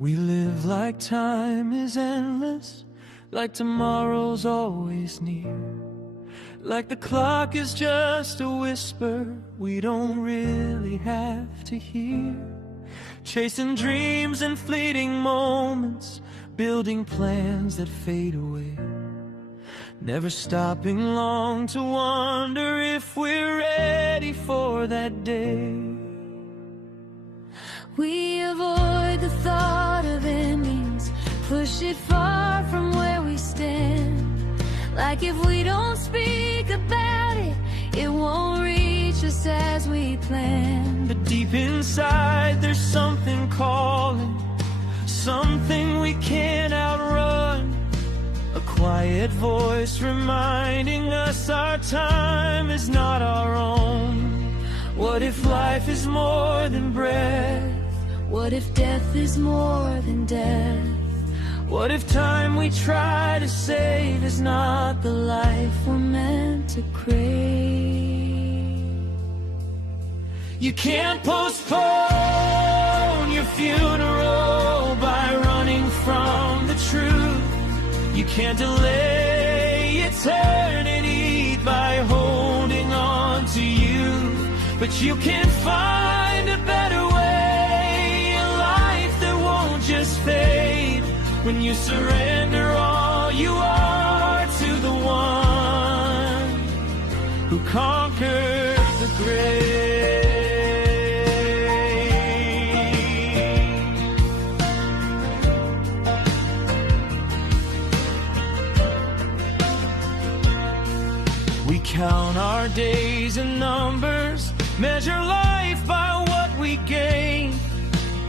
We live like time is endless, like tomorrow's always near, like the clock is just a whisper we don't really have to hear. Chasing dreams and fleeting moments, building plans that fade away, never stopping long to wonder if we're ready for that day. We avoid the thought of endings, push it far from where we stand. Like if we don't speak about it, it won't reach us as we plan. But deep inside there's something calling, something we can't outrun, a quiet voice reminding us our time is not our own. What if life is more than breath? What if death is more than death? What if time we try to save is not the life we're meant to crave? You can't postpone your funeral by running from the truth. You can't delay eternity by holding on to youth. But you can find a better way, a life that won't just fade, when you surrender all you are to the one who conquered the grave. We count our days and numbers, measure life by what we gain,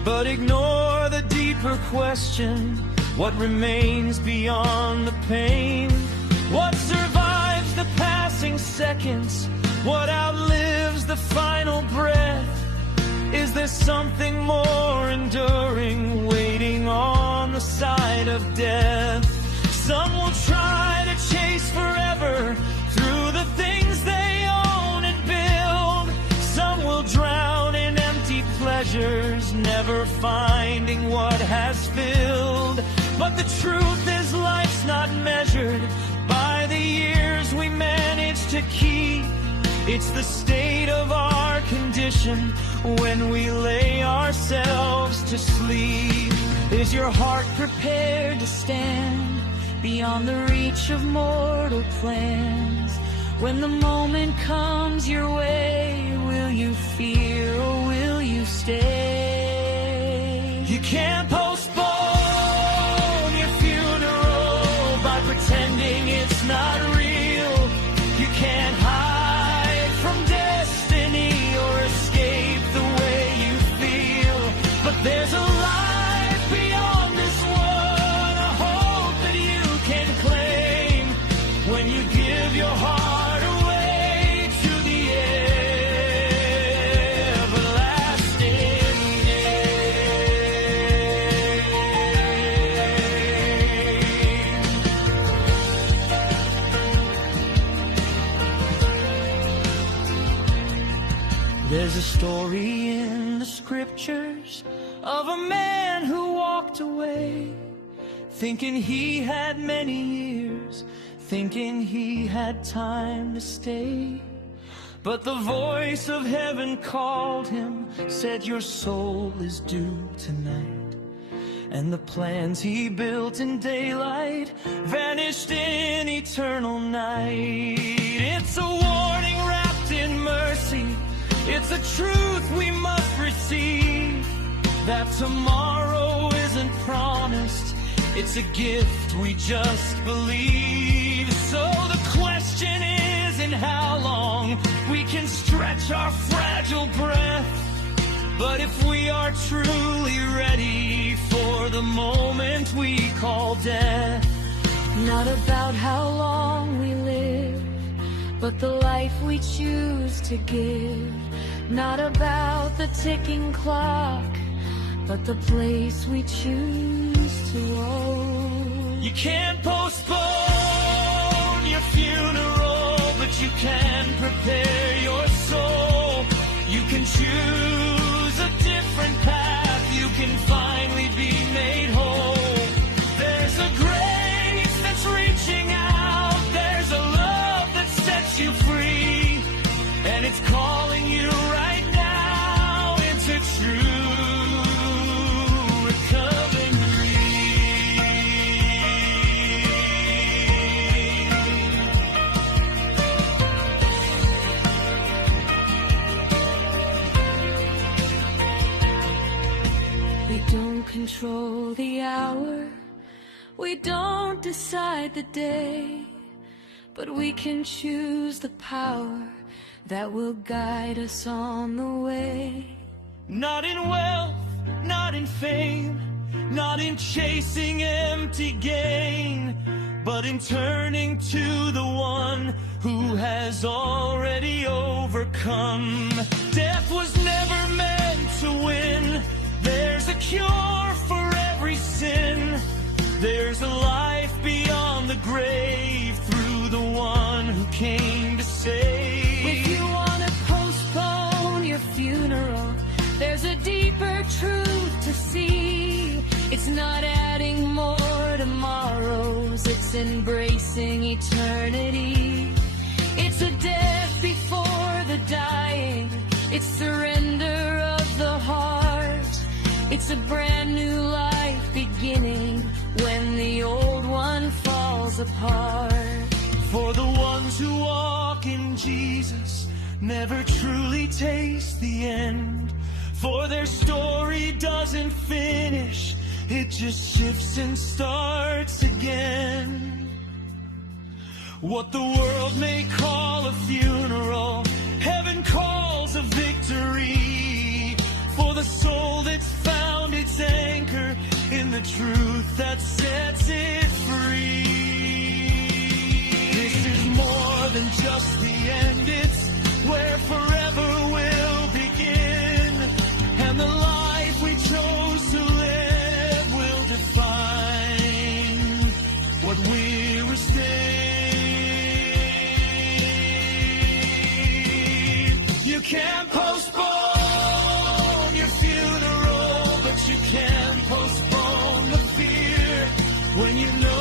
but ignore the deeper question: what remains beyond the pain? What survives the passing seconds? What outlives the final breath? Is there something more enduring waiting on the side of death? Some will try to chase forever through the things they own and build. Some will drown in empty pleasures, never finding what has filled. But the truth is, life's not measured by the years we manage to keep. It's the state of our condition when we lay ourselves to sleep. Is your heart prepared to stand beyond the reach of mortal plans? When the moment comes your way, will you fear or will you stay? You can't postpone your funeral by pretending it's not real. You can't hide from destiny or escape the way you feel. But there's a life beyond this one, a hope that you can claim when you give your heart There's a story in the scriptures of a man who walked away, thinking he had many years, thinking he had time to stay. But the voice of heaven called him, said your soul is due tonight. And the plans he built in daylight vanished in eternal night. It's a warning wrapped in mercy, it's a truth we must receive, that tomorrow isn't promised, it's a gift we just believe. So the question isn't how long we can stretch our fragile breath, but if we are truly ready for the moment we call death. Not about how long we live, but the life we choose to give. Not about the ticking clock, but the place we choose to own. You can't postpone your funeral, but you can prepare your soul. You can choose a different path, you can finally be made whole. There's a grace that's reaching out. There's a love that sets you free. And it's calling you right now into true recovery. We don't control the hour, we don't decide the day, but we can choose the power that will guide us on the way. Not in wealth, not in fame, not in chasing empty gain, but in turning to the one who has already overcome. Death was never meant to win. There's a cure for every sin. There's a life beyond the grave through the one who came to save. If you want to postpone your funeral, there's a deeper truth to see. It's not adding more tomorrows, it's embracing eternity. It's a death before the dying, it's surrender of the heart. It's a brand new life beginning when the old one falls apart. For the ones who walk in Jesus never truly taste the end. For their story doesn't finish, it just shifts and starts again. What the world may call a funeral, heaven calls a victory. For the soul that's found its anchor in the truth that sets it free. This is more than just the end, it's where forever will begin. And the life we chose to live will define what we were stayed. You can't postpone your funeral, but you can postpone the fear when you know